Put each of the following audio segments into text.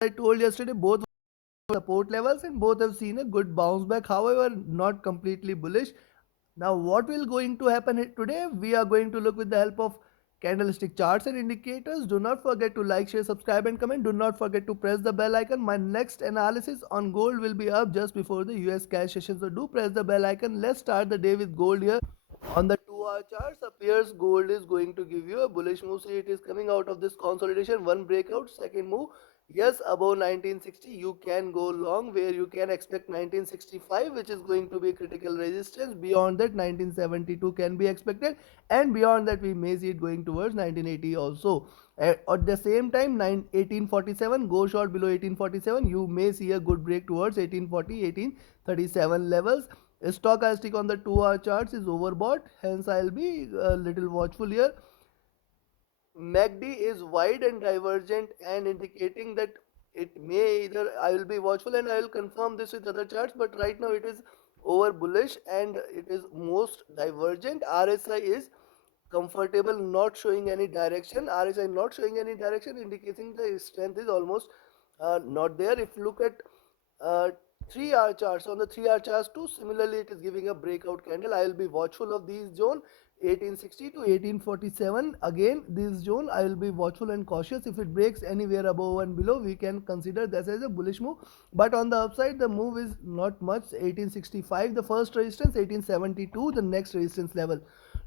I told yesterday, both support levels and both have seen a good bounce back, however not completely bullish. Now what will going to happen today? We are going to look with the help of candlestick charts and indicators. Do not forget to like, share, subscribe and comment. Do not forget to press the bell icon. My next analysis on gold will be up just before the US cash session, so do press the bell icon. Let's start the day with gold here. On the 2-hour charts, appears gold is going to give you a bullish move. See, it is coming out of this consolidation, one breakout, second move. Yes, above 1960 you can go long, where you can expect 1965, which is going to be critical resistance. Beyond that 1972 can be expected, and beyond that we may see it going towards 1980 also. At the same time, 1847, go short below 1847, you may see a good break towards 1840, 1837 levels. Stochastic on the 2-hour charts is overbought, hence I'll be a little watchful here. MACD is wide and divergent and indicating that it may either, I will be watchful and I will confirm this with other charts, but right now it is over bullish and it is most divergent. RSI is comfortable, not showing any direction. RSI not showing any direction, indicating the strength is almost not there. If you look at uh, 3-hour charts, on the 3-hour charts too, similarly it is giving a breakout candle. I will be watchful of these zone 1860 to 1847. Again this zone I will be watchful and cautious. If it breaks anywhere above and below, we can consider this as a bullish move, but on the upside the move is not much. 1865 the first resistance, 1872 the next resistance level.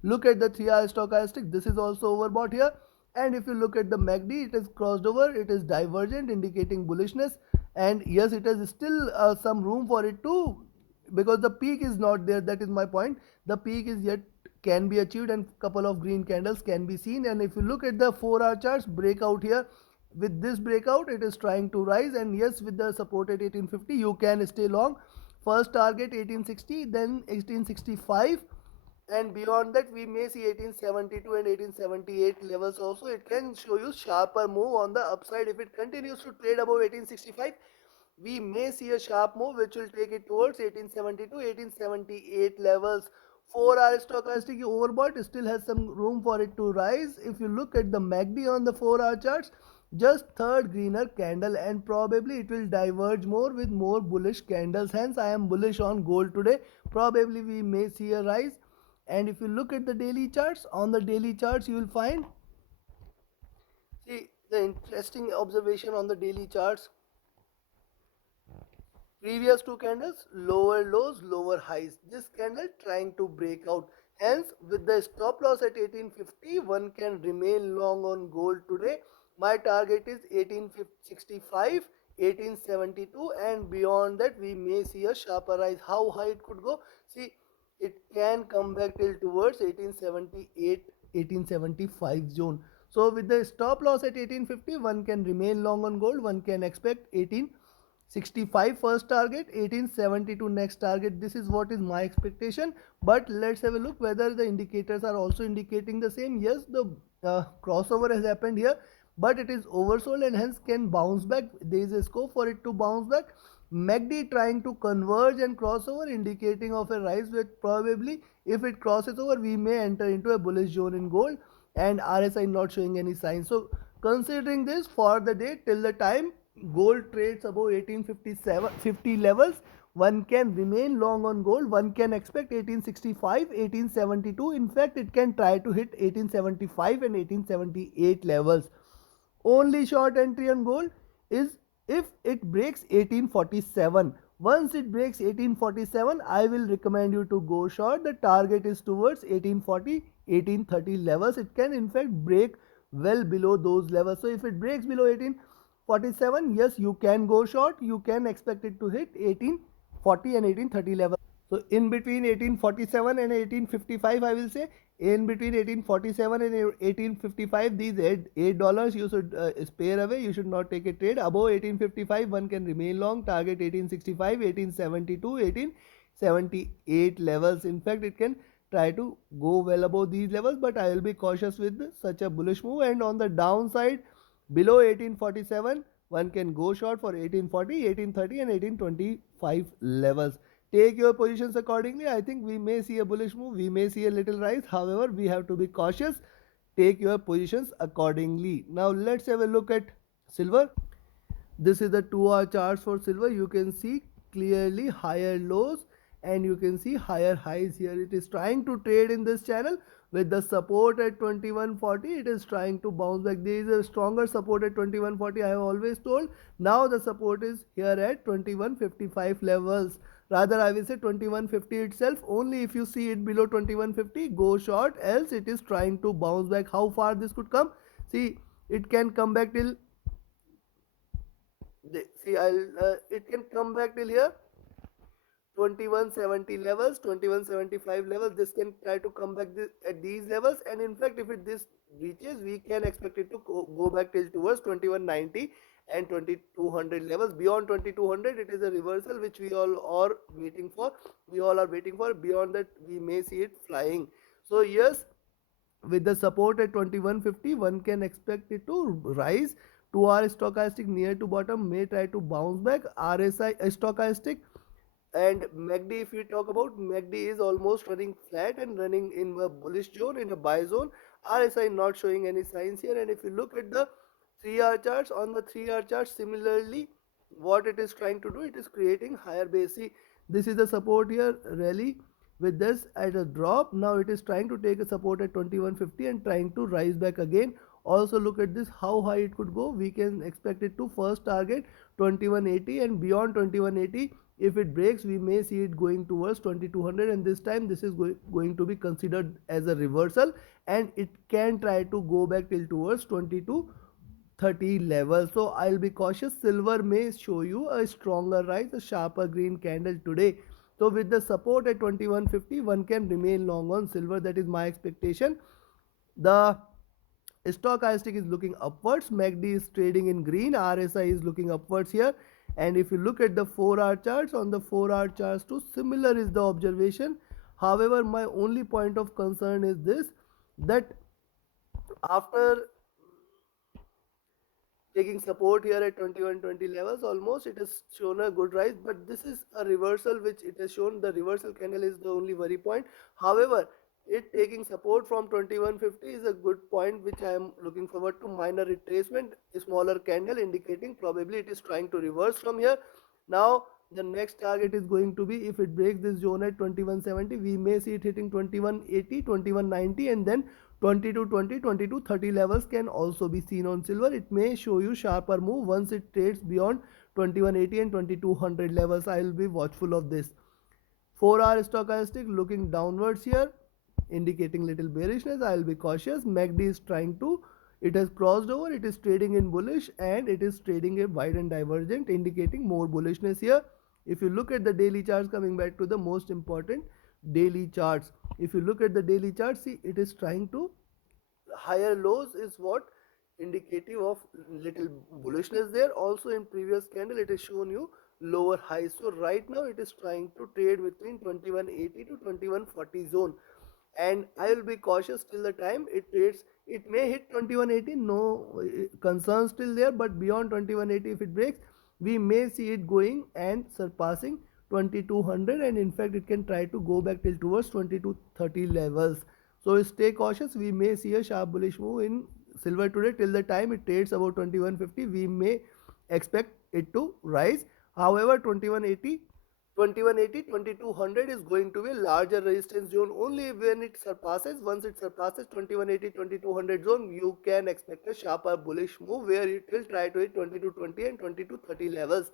Look at the 3-hour stochastic, this is also overbought here. And if you look at the MACD, it is crossed over, it is divergent, indicating bullishness. And yes, it has still some room for it to, because the peak is not there. That is my point. The peak is yet can be achieved and couple of green candles can be seen. And if you look at the 4-hour charts, breakout here, with this breakout it is trying to rise, and yes, with the support at 1850 you can stay long. First target 1860, then 1865, and beyond that we may see 1872 and 1878 levels also. It can show you sharper move on the upside. If it continues to trade above 1865, we may see a sharp move which will take it towards 1872, 1878 levels. 4-hour stochastic overbought, still has some room for it to rise. If you look at the MACD on the 4-hour charts, just third greener candle, and probably it will diverge more with more bullish candles. Hence I am bullish on gold today. Probably we may see a rise. And if you look at the daily charts, on the daily charts you will find, see, the interesting observation on the daily charts. Previous two candles, lower lows, lower highs. This candle trying to break out. Hence, with the stop loss at 1850, one can remain long on gold today. My target is 1865, 1872, and beyond that we may see a sharper rise. How high it could go? See, it can come back till towards 1878, 1875 zone. So with the stop loss at 1850, one can remain long on gold. One can expect 1865 first target, 1872 next target. This is what is my expectation. But let's have a look whether the indicators are also indicating the same. Yes, the crossover has happened here, but it is oversold and hence can bounce back. There is a scope for it to bounce back. MACD trying to converge and crossover, indicating of a rise, with probably if it crosses over we may enter into a bullish zone in gold, and RSI not showing any signs. So considering this for the day, till the time gold trades above 1850 levels, one can remain long on gold. One can expect 1865, 1872. In fact, it can try to hit 1875 and 1878 levels. Only short entry on gold is if it breaks 1847. Once it breaks 1847, I will recommend you to go short. The target is towards 1840, 1830 levels. It can in fact break well below those levels. So if it breaks below 1847, yes, you can go short. You can expect it to hit 1840 and 1830 levels. So in between 1847 and 1855, I will say, in between 1847 and 1855, these $8 you should spare away. You should not take a trade. Above 1855, one can remain long. Target 1865, 1872, 1878 levels. In fact, it can try to go well above these levels, but I will be cautious with such a bullish move. And on the downside, below 1847, one can go short for 1840, 1830 and 1825 levels. Take your positions accordingly. I think we may see a bullish move, we may see a little rise. However, we have to be cautious. Take your positions accordingly. Now let's have a look at silver. This is the 2 hour charts for silver. You can see clearly higher lows and you can see higher highs here. It is trying to trade in this channel with the support at 2140. It is trying to bounce back. There is a stronger support at 2140, I have always told. Now the support is here at 2155 levels. Rather, I will say 2150 itself. Only if you see it below 2150, go short, else it is trying to bounce back. How far this could come? See, it can come back till see it can come back till here 2170 levels, 2175 levels. This can try to come back at these levels, and in fact if it this reaches, we can expect it to go back till towards 2190 and 2200 levels. Beyond 2200 it is a reversal which we all are waiting for. Beyond that we may see it flying. So yes, with the support at 2150, one can expect it to rise. 2 hour stochastic near to bottom may try to bounce back. RSI stochastic and MACD, if we talk about MACD, is almost running flat and running in a bullish zone, in a buy zone. RSI not showing any signs here. And if you look at the 3 hour charts, on the 3 hour charts, similarly what it is trying to do, it is creating higher base. See, this is the support here, rally with this at a drop. Now it is trying to take a support at 2150 and trying to rise back again. Also look at this, how high it could go. We can expect it to first target 2180, and beyond 2180 if it breaks, we may see it going towards 2200, and this time this is going to be considered as a reversal, and it can try to go back till towards 2230 level. So I'll be cautious. Silver may show you a stronger rise, a sharper green candle today. So with the support at 2150, one can remain long on silver. That is my expectation. The stochastic is looking upwards, MACD is trading in green, RSI is looking upwards here. And if you look at the 4 hour charts, on the 4 hour charts too, similar is the observation. However, my only point of concern is this, that after taking support here at 2120 levels, almost it has shown a good rise, but this is a reversal which it has shown. The reversal candle is the only worry point. However, it taking support from 2150 is a good point which I am looking forward to. Minor retracement, a smaller candle indicating probably it is trying to reverse from here. Now the next target is going to be, if it breaks this zone at 2170, we may see it hitting 2180, 2190, and then 2220, 2230 levels can also be seen on silver. It may show you sharper move once it trades beyond 2180 and 2200 levels. I will be watchful of this. 4 hour stochastic looking downwards here, indicating little bearishness. I will be cautious. MACD is trying to, it has crossed over, it is trading in bullish, and it is trading a wide and divergent, indicating more bullishness here. If you look at the daily charts, coming back to the most important daily charts, if you look at the daily charts, see, it is trying to, higher lows is what indicative of little bullishness there. Also in previous candle it has shown you lower highs. So right now it is trying to trade between 2180 to 2140 zone, and I will be cautious till the time it trades. It may hit 2180, no concern still there, but beyond 2180 if it breaks, we may see it going and surpassing 2200, and in fact it can try to go back till towards 2230 levels. So stay cautious. We may see a sharp bullish move in silver today. Till the time it trades about 2150, we may expect it to rise. However, 2180, 2200 is going to be a larger resistance zone. Only when it surpasses, once it surpasses 2180, 2200 zone, you can expect a sharper bullish move where it will try to hit 2220 and 2230 levels.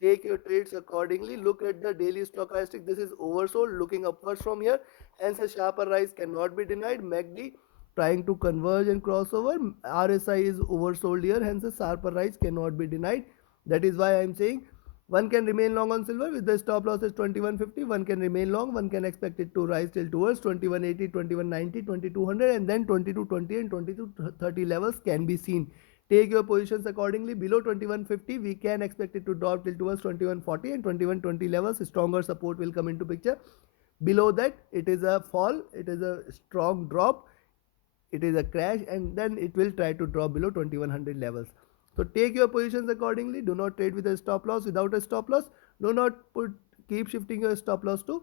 Take your trades accordingly. Look at the daily stochastic. This is oversold, looking upwards from here. Hence, a sharper rise cannot be denied. MACD trying to converge and crossover. RSI is oversold here. Hence, a sharper rise cannot be denied. That is why I am saying one can remain long on silver with the stop loss is 2150. One can remain long. One can expect it to rise till towards 2180, 2190, 2200, and then 2220 and 2230 levels can be seen. Take your positions accordingly. Below 2150, we can expect it to drop till towards 2140 and 2120 levels. Stronger support will come into picture. Below that, it is a fall. It is a strong drop. It is a crash, and then it will try to drop below 2100 levels. So take your positions accordingly. Do not trade with a stop loss. Without a stop loss, do not keep shifting your stop loss to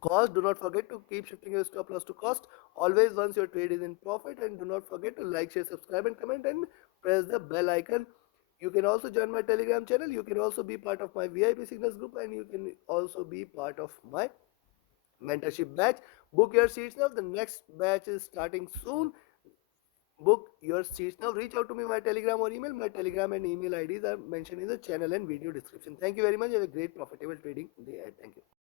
cost. Do not forget to keep shifting your stop loss to cost. Always once your trade is in profit, and do not forget to like, share, subscribe, and comment, and press the bell icon. You can also join my Telegram channel. You can also be part of my VIP signals group, and you can also be part of my mentorship batch. Book your seats now. The next batch is starting soon. Book your seats now. Reach out to me my Telegram or email. My Telegram and email IDs are mentioned in the channel and video description. Thank you very much. Have a great profitable trading day ahead. Thank you.